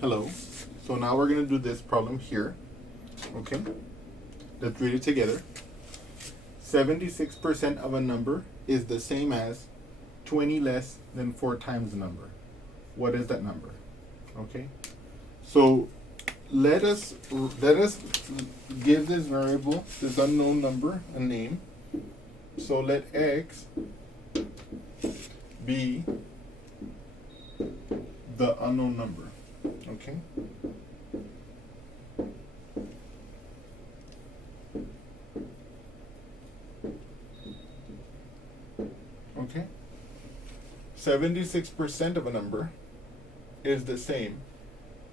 Hello. So now we're going to do this problem here. Okay. Let's read it together. 76% of a number is the same as 20 less than 4 times the number. What is that number? Okay. So let us give this variable, this unknown number, a name. So let x be the unknown number. Okay. Okay. 76% of a number is the same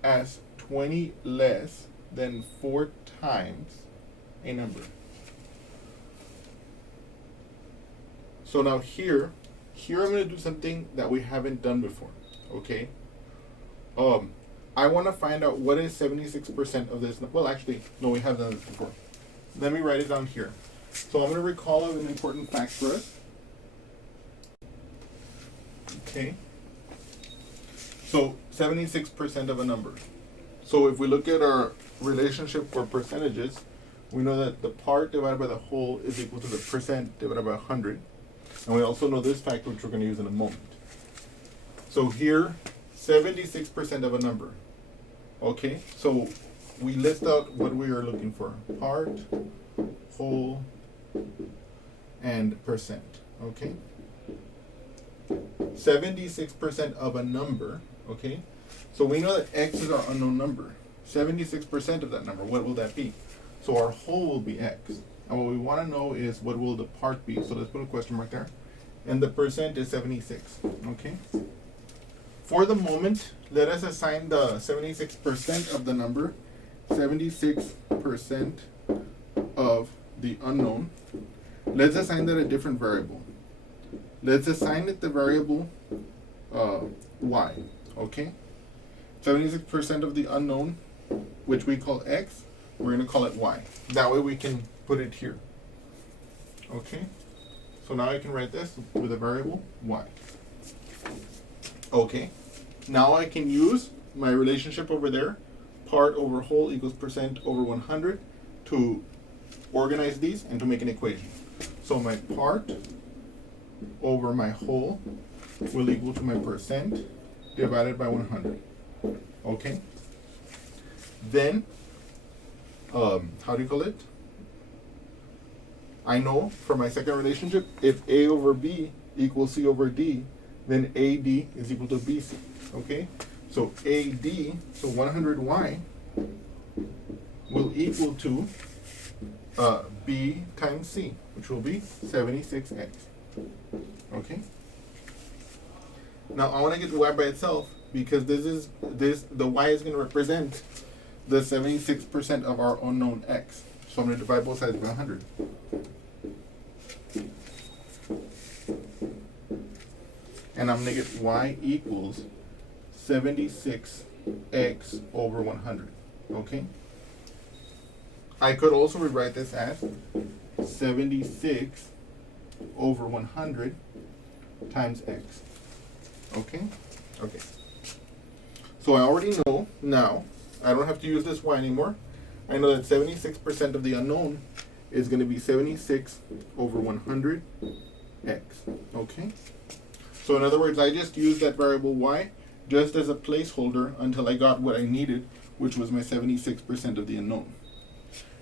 as 20 less than 4 times a number. So now here I'm going to do something that we haven't done before. Okay. I want to find out what is 76% of this. Well, actually, no, we have done this before. Let me write it down here. So I'm going to recall an important fact for us. Okay. So 76% of a number. So if we look at our relationship for percentages, we know that the part divided by the whole is equal to the percent divided by 100. And we also know this fact, which we're going to use in a moment. So here, 76% of a number. Okay, so we list out what we are looking for. Part, whole, and percent. Okay. 76% of a number. Okay. So we know that x is our unknown number. 76% of that number, what will that be? So our whole will be x. And what we want to know is what will the part be. So let's put a question mark there. And the percent is 76. Okay. For the moment, let us assign the 76% of the number, 76% of the unknown. Let's assign that a different variable. Let's assign it the variable y. Okay. 76% of the unknown, which we call x, we're going to call it y. That way we can put it here. Okay. So now I can write this with a variable y. Okay. Now I can use my relationship over there, part over whole equals percent over 100, to organize these and to make an equation. So my part over my whole will equal to my percent divided by 100. Okay. Then, how do you call it? I know for my second relationship, if A over B equals C over D, then AD is equal to BC. Okay? So AD, so 100y, will equal to B times C, which will be 76x. Okay? Now I want to get the y by itself because the y is going to represent the 76% of our unknown x. So I'm going to divide both sides by 100. And I'm going to get y equals 76x over 100. Okay? I could also rewrite this as 76 over 100 times x. Okay? Okay. So I already know now, I don't have to use this y anymore. I know that 76% of the unknown is going to be 76 over 100 x. Okay? So in other words, I just used that variable y just as a placeholder until I got what I needed, which was my 76% of the unknown.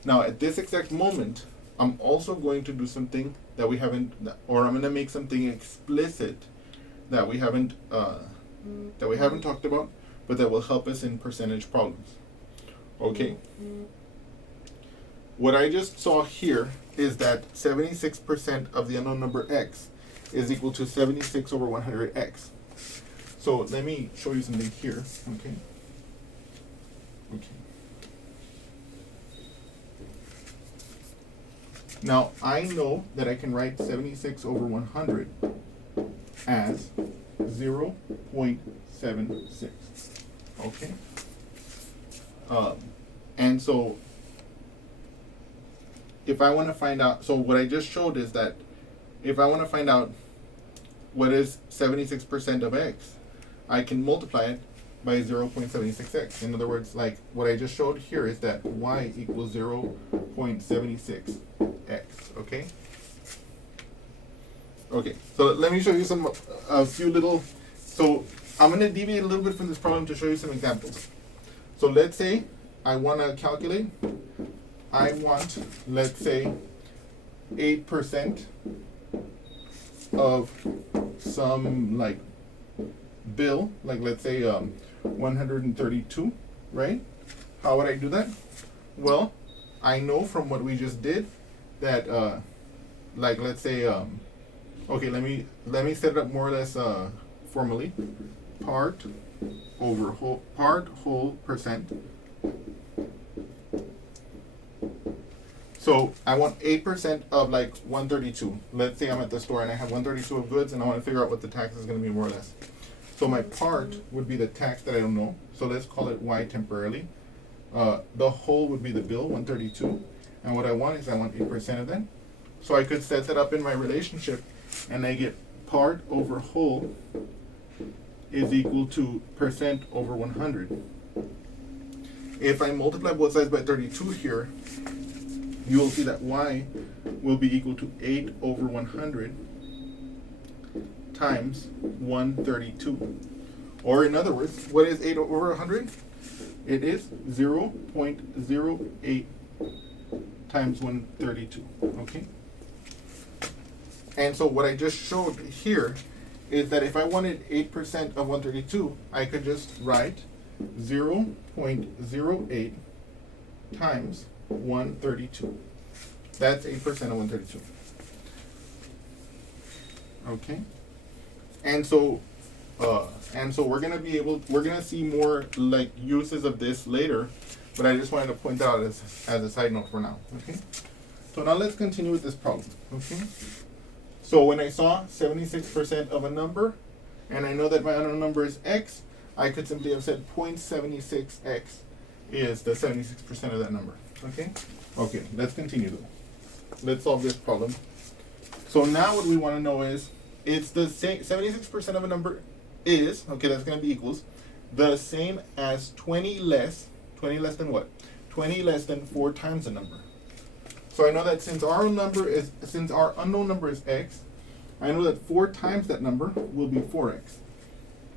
Now at this exact moment, I'm also going to do something that we haven't, or I'm going to make something explicit that we haven't talked about, but that will help us in percentage problems. Okay. What I just saw here is that 76% of the unknown number x is equal to 76 over 100x. So let me show you something here. Okay. Okay. Now I know that I can write 76 over 100 as 0.76. Okay. And so if I want to find out, so what I just showed is that if I want to find out what is 76% of x, I can multiply it by 0.76x. In other words, like what I just showed here is that y equals 0.76x, okay? Okay, so let me show you a few little, so I'm gonna deviate a little bit from this problem to show you some examples. So let's say I wanna calculate, let's say 8% of some like bill, like let's say 132, right? How would I do that? Well, I know from what we just did that like let's say okay, let me set it up more or less formally. Part whole percent. So I want 8% of like 132. Let's say I'm at the store and I have 132 of goods and I want to figure out what the tax is going to be more or less. So my part would be the tax that I don't know. So let's call it Y temporarily. The whole would be the bill, 132. And what I want is I want 8% of that. So I could set that up in my relationship and I get part over whole is equal to percent over 100. If I multiply both sides by 32 here, you will see that y will be equal to 8 over 100 times 132. Or in other words, what is 8 over 100? It is 0.08 times 132, okay? And so what I just showed here is that if I wanted 8% of 132, I could just write 0.08 times 132. That's 8% of 132. Okay? And so we're gonna see more like uses of this later, but I just wanted to point out as a side note for now. Okay? So now let's continue with this problem. Okay? So when I saw 76% of a number, and I know that my unknown number is x, I could simply have said 0.76x is the 76% of that number. Okay? Okay, let's continue though. Let's solve this problem. So now what we want to know is, it's the same, 76% of a number is, okay, that's going to be equals, the same as 20 less than what? 20 less than 4 times the number. So I know that since our unknown number is x, I know that 4 times that number will be 4x.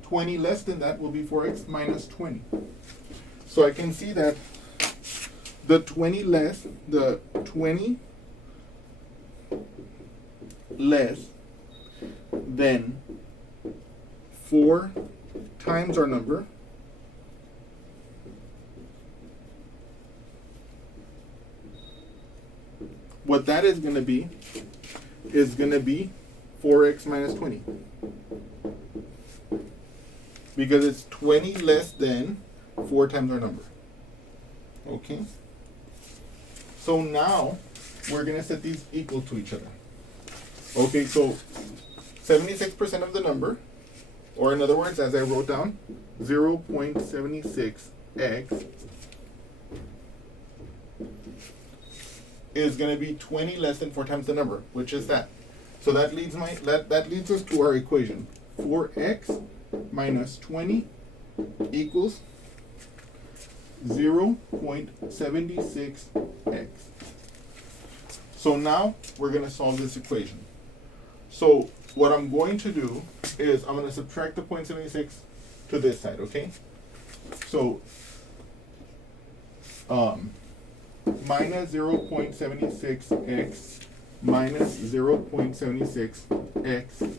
20 less than that will be 4x minus 20. So I can see that the 20 less than 4 times our number what that is going to be 4x minus 20. Because it's 20 less than 4 times our number. Okay? So now we're going to set these equal to each other. Okay, so 76% of the number, or in other words, as I wrote down, 0.76x is going to be 20 less than 4 times the number, which is that. So that leads us to our equation. 4x minus 20 equals 0.76x. So now we're going to solve this equation. So what I'm going to do is I'm going to subtract the 0.76 to this side, okay? So minus 0.76x minus 0.76x.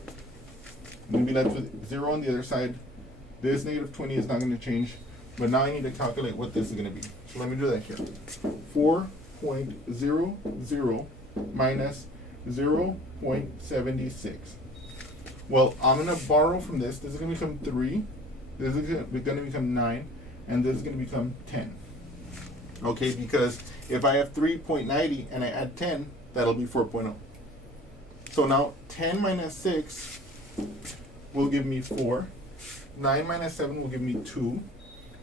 We'll be left with 0 on the other side. This negative 20 is not going to change, but now I need to calculate what this is going to be. So let me do that here. 4.00 minus 0.76. Well, I'm going to borrow from this. This is going to become 3. This is going to become 9. And this is going to become 10. Okay, because if I have 3.90 and I add 10, that'll be 4.0. So now 10 minus 6 will give me 4. 9 minus 7 will give me 2.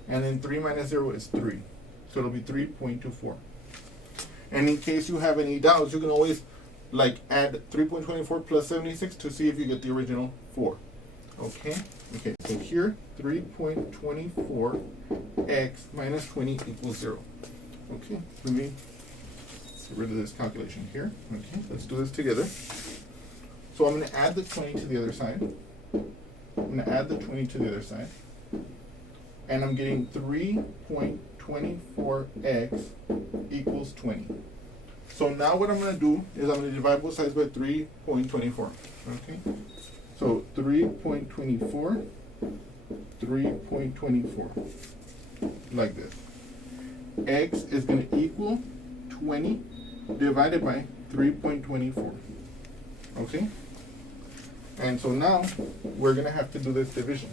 And then 3 minus 0 is 3. So it'll be 3.24. And in case you have any doubts, you can always like add 3.24 plus 76 to see if you get the original 4. Okay, okay, so here 3.24x minus 20 equals 0. Okay, let me get rid of this calculation here. Okay, let's do this together. So I'm going to add the 20 to the other side. I'm going to add the 20 to the other side. And I'm getting 3.24x equals 20. So now what I'm going to do is I'm going to divide both sides by 3.24. Okay? So 3.24, 3.24, like this. X is going to equal 20 divided by 3.24. Okay? And so now we're going to have to do this division.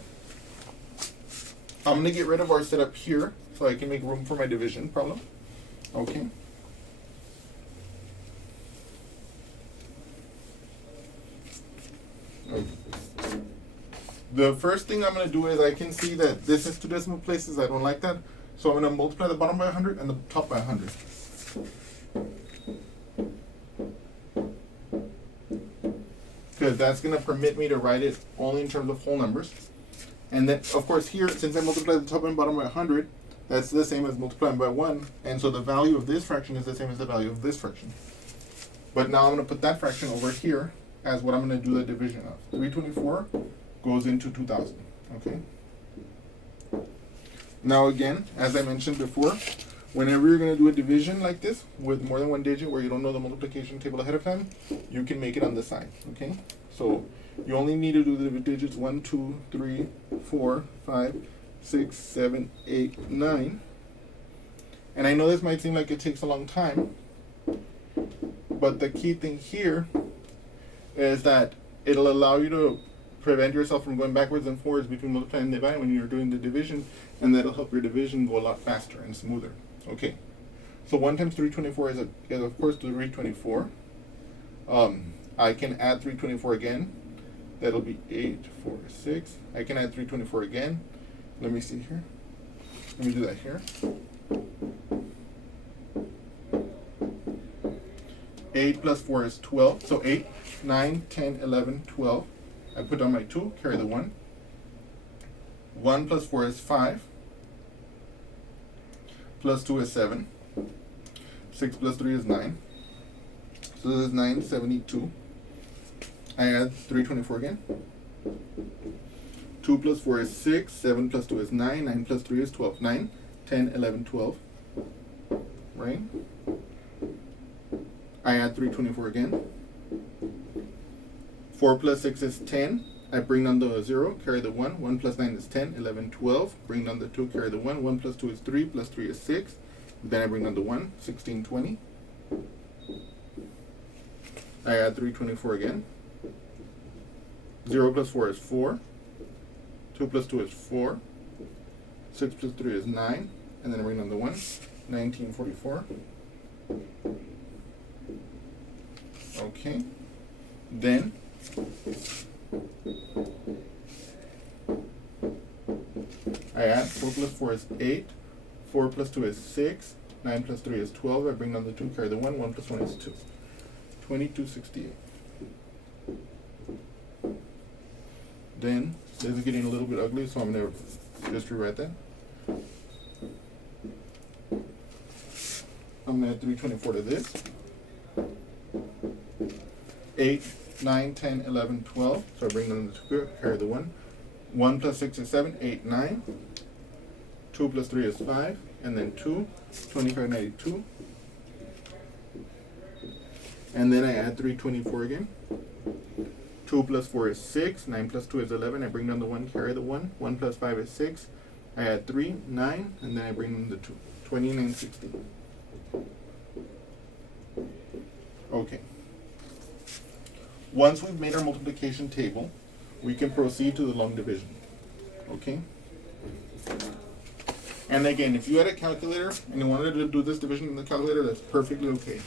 I'm going to get rid of our setup here so I can make room for my division problem. Okay? The first thing I'm going to do is I can see that this is two decimal places. I don't like that. So I'm going to multiply the bottom by 100 and the top by 100. Because that's going to permit me to write it only in terms of whole numbers. And then, of course, here, since I multiply the top and bottom by 100, that's the same as multiplying by 1. And so the value of this fraction is the same as the value of this fraction. But now I'm going to put that fraction over here as what I'm going to do the division of. 324 goes into 2000. Okay? Now again, as I mentioned before, whenever you're going to do a division like this with more than one digit where you don't know the multiplication table ahead of time, you can make it on the side. Okay? So you only need to do the digits 1, 2, 3, 4, 5, 6, 7, 8, 9. And I know this might seem like it takes a long time, but the key thing here is that it'll allow you to prevent yourself from going backwards and forwards between multiplying and dividing when you're doing the division, and that'll help your division go a lot faster and smoother. Okay, so 1 times 324 is of course 324. I can add 324 again. That'll be 8, 4, 6. I can add 324 again. Let me see here. Let me do that here. 8 plus 4 is 12. So 8, 9, 10, 11, 12. I put down my 2, carry the 1. 1 plus 4 is 5. Plus 2 is 7. 6 plus 3 is 9. So this is 972. I add 324 again. 2 plus 4 is 6. 7 plus 2 is 9. 9 plus 3 is 12. 9, 10, 11, 12. Right? I add 324 again. 4 plus 6 is 10. I bring down the 0, carry the 1. 1 plus 9 is 10, 11, 12. Bring down the 2, carry the 1. 1 plus 2 is 3, plus 3 is 6. Then I bring down the 1, 16, 20. I add 324 again. 0 plus 4 is 4. 2 plus 2 is 4. 6 plus 3 is 9. And then I bring down the 1, 1944. Okay. Then I add 4 plus 4 is 8. 4 plus 2 is 6. 9 plus 3 is 12. I bring down the 2, carry the 1. 1 plus 1 is 2. 2268. Then, this is getting a little bit ugly, so I'm going to just rewrite that. I'm going to add 324 to this. 8, 9, 10, 11, 12. So I bring down the 2, carry the 1. 1 plus 6 is 7, 8, 9. 2 plus 3 is 5. And then 2, 25, 92. And then I add 324 again. 2 plus 4 is 6. 9 plus 2 is 11. I bring down the 1, carry the 1. 1 plus 5 is 6. I add 3, 9. And then I bring down the 2. 2960. Okay. Once we've made our multiplication table, we can proceed to the long division. Okay? And again, if you had a calculator and you wanted to do this division in the calculator, that's perfectly okay.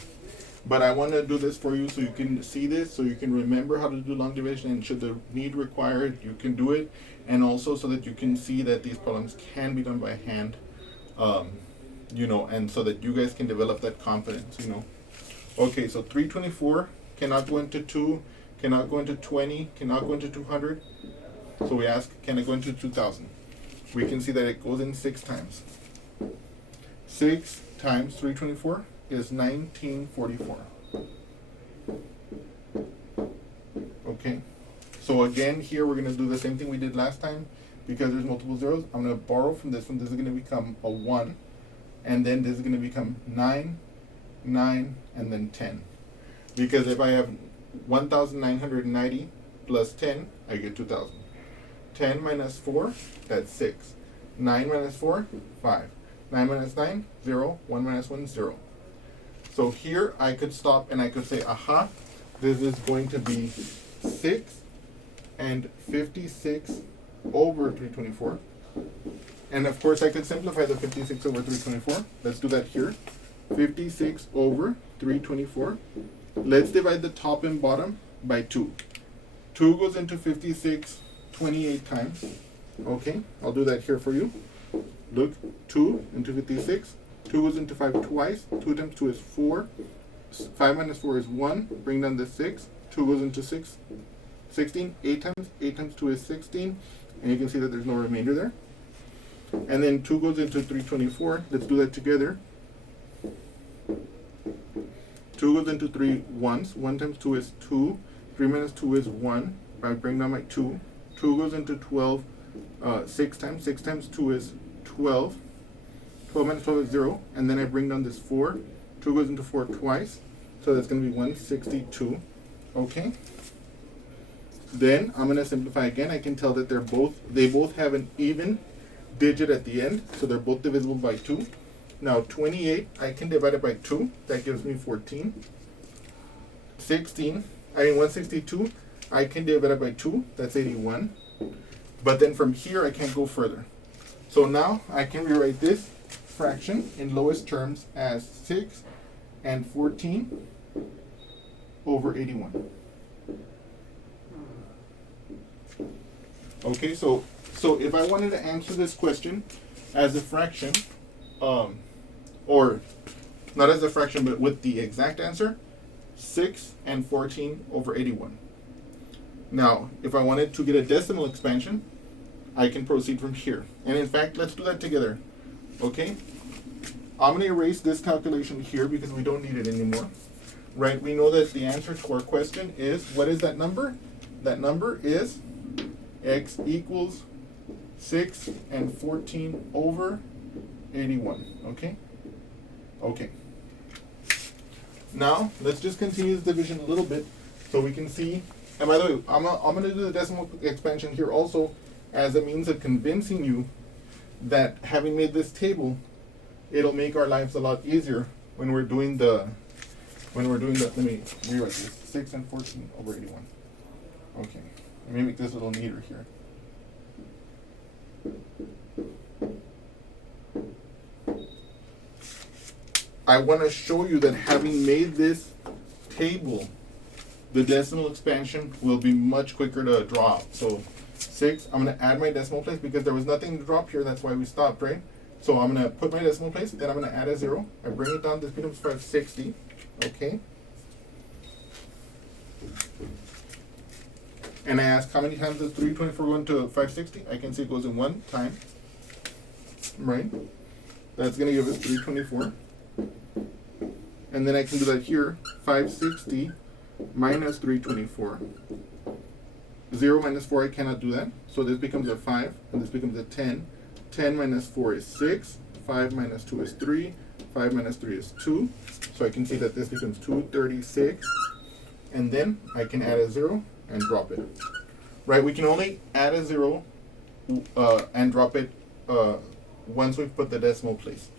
But I want to do this for you so you can see this, so you can remember how to do long division, and should the need require it, you can do it. And also so that you can see that these problems can be done by hand, and so that you guys can develop that confidence, Okay, so 324 cannot go into 2, cannot go into 20, cannot go into 200. So we ask, can it go into 2000? We can see that it goes in 6 times. 6 times 324 is 1944. Okay. So again, here we're going to do the same thing we did last time. Because there's multiple zeros, I'm going to borrow from this one. This is going to become a 1. And then this is going to become 9, 9, and then 10. Because if I have 1,990 plus 10, I get 2,000. 10 minus 4, that's 6. 9 minus 4, 5. 9 minus 9, 0. 1 minus 1, 0. So here I could stop and I could say, aha, this is going to be 6 and 56 over 324. And of course I could simplify the 56 over 324. Let's do that here. 56 over 324. Let's divide the top and bottom by 2. 2 goes into 56 28 times. Okay, I'll do that here for you. Look, 2 into 56. 2 goes into 5 twice. 2 times 2 is 4. 5 minus 4 is 1. Bring down the 6. 2 goes into 6. 16. 8 times. 8 times 2 is 16. And you can see that there's no remainder there. And then 2 goes into 324. Let's do that together. 2 goes into 3 once. 1 times 2 is 2. 3 minus 2 is 1. I bring down my 2. 2 goes into 12 6 times. 6 times 2 is 12. 12 minus 12 is 0. And then I bring down this 4. 2 goes into 4 twice. So that's going to be 162. Okay. Then I'm going to simplify again. I can tell that they both have an even digit at the end. So they're both divisible by 2. Now 28, I can divide it by 2. That gives me 14. 162, I can divide it by 2. That's 81. But then from here, I can't go further. So now I can rewrite this fraction in lowest terms as 6 and 14 over 81. Okay, so if I wanted to answer this question as a fraction, or not as a fraction, but with the exact answer, 6 and 14 over 81. Now, if I wanted to get a decimal expansion, I can proceed from here. And in fact, let's do that together. Okay? I'm going to erase this calculation here because we don't need it anymore. Right? We know that the answer to our question is, what is that number? That number is x equals 6 and 14 over 81. Okay? Okay. Now, let's just continue this division a little bit so we can see. And by the way, I'm going to do the decimal expansion here also as a means of convincing you that having made this table, it'll make our lives a lot easier when we're doing the, let me rewrite this, 6 and 14 over 81. Okay, let me make this a little neater here. I want to show you that having made this table, the decimal expansion will be much quicker to draw out. So 6, I'm going to add my decimal place because there was nothing to drop here, that's why we stopped, right? So I'm going to put my decimal place, then I'm going to add a 0. I bring it down, this becomes 560, okay? And I ask how many times does 324 go into 560? I can say it goes in 1 time, right? That's going to give us 324. And then I can do that here, 560 minus 324. 0 minus 4, I cannot do that. So this becomes a 5, and this becomes a 10. 10 minus 4 is 6. 5 minus 2 is 3. 5 minus 3 is 2. So I can see that this becomes 236. And then I can add a 0 and drop it. Right, we can only add a 0 and drop it once we've put the decimal place.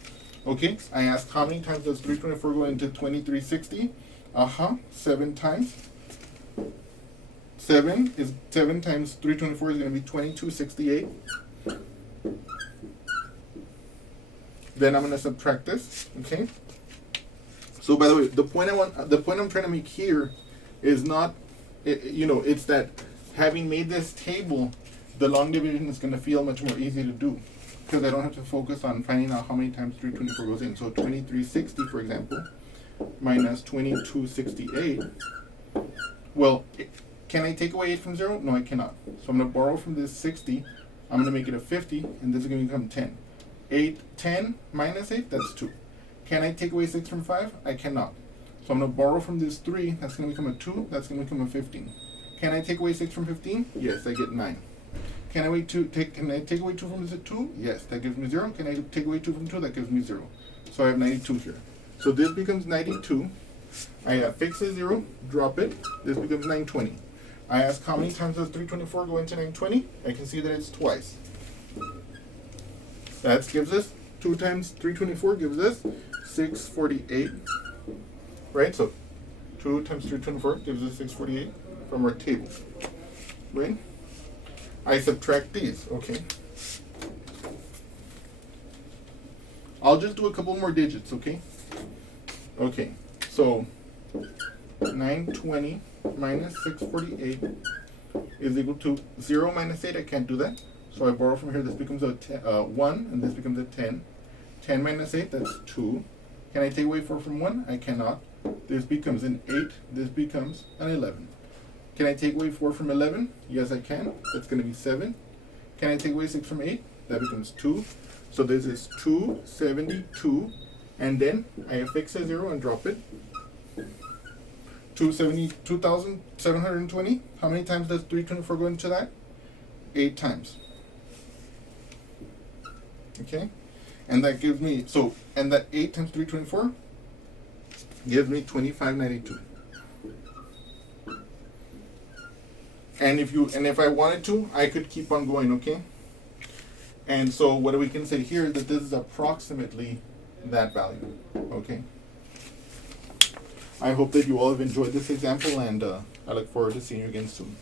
Okay, I asked how many times does 324 go into 2360? 7 times. 7 times 324 is going to be 2268. Then I'm going to subtract this. Okay. So by the way, the point I'm trying to make here is not, it's that having made this table, the long division is going to feel much more easy to do because I don't have to focus on finding out how many times 324 goes in. So 2360, for example, minus 2268. Well, Can I take away 8 from 0? No, I cannot. So I'm going to borrow from this 60. I'm going to make it a 50, and this is going to become 10. 10 minus 8, that's 2. Can I take away 6 from 5? I cannot. So I'm going to borrow from this 3, that's going to become a 2, that's going to become a 15. Can I take away 6 from 15? Yes, I get 9. Can I take away 2 from this 2? Yes, that gives me 0. Can I take away 2 from 2? That gives me 0. So I have 92 here. So this becomes 92. I fix a 0, drop it. This becomes 920. I ask how many times does 324 go into 920? I can see that it's twice. That gives us 2 times 324 gives us 648. Right? So 2 times 324 gives us 648 from our table. Right? I subtract these. Okay. I'll just do a couple more digits, okay? Okay. So 920 minus 648 is equal to 0 minus 8. I can't do that. So I borrow from here. This becomes a 1, and this becomes a 10. 10 minus 8, that's 2. Can I take away 4 from 1? I cannot. This becomes an 8. This becomes an 11. Can I take away 4 from 11? Yes, I can. That's going to be 7. Can I take away 6 from 8? That becomes 2. So this is 272. And then I affix a 0 and drop it. 2,720. How many times does 324 go into that? 8 times. Okay? And that gives me, and that 8 times 324 gives me 2592. And if I wanted to, I could keep on going, okay? And so what we can say here is that this is approximately that value, okay? I hope that you all have enjoyed this example, and I look forward to seeing you again soon.